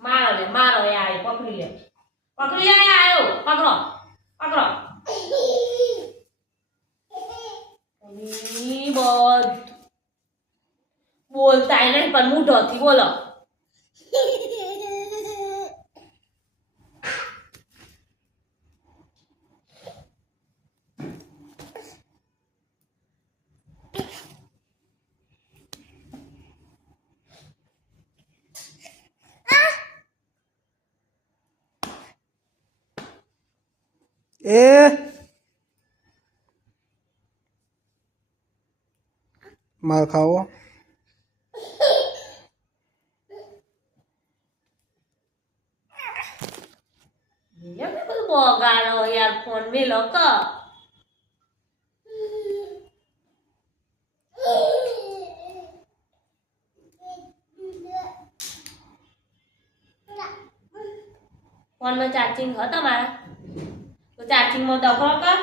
મારો લે મારો એ આયો પકડી લે આયો પકડો પકડો ઈ બોલતા નહીં પણ મૂઢોથી બોલો એ માર ખાવો એમ બધું બોગાડો યાર ફોન મેલો ક ફોનમાં ચાર્જિંગ હતો મારા તો ચાર્જિંગમાં દખો કર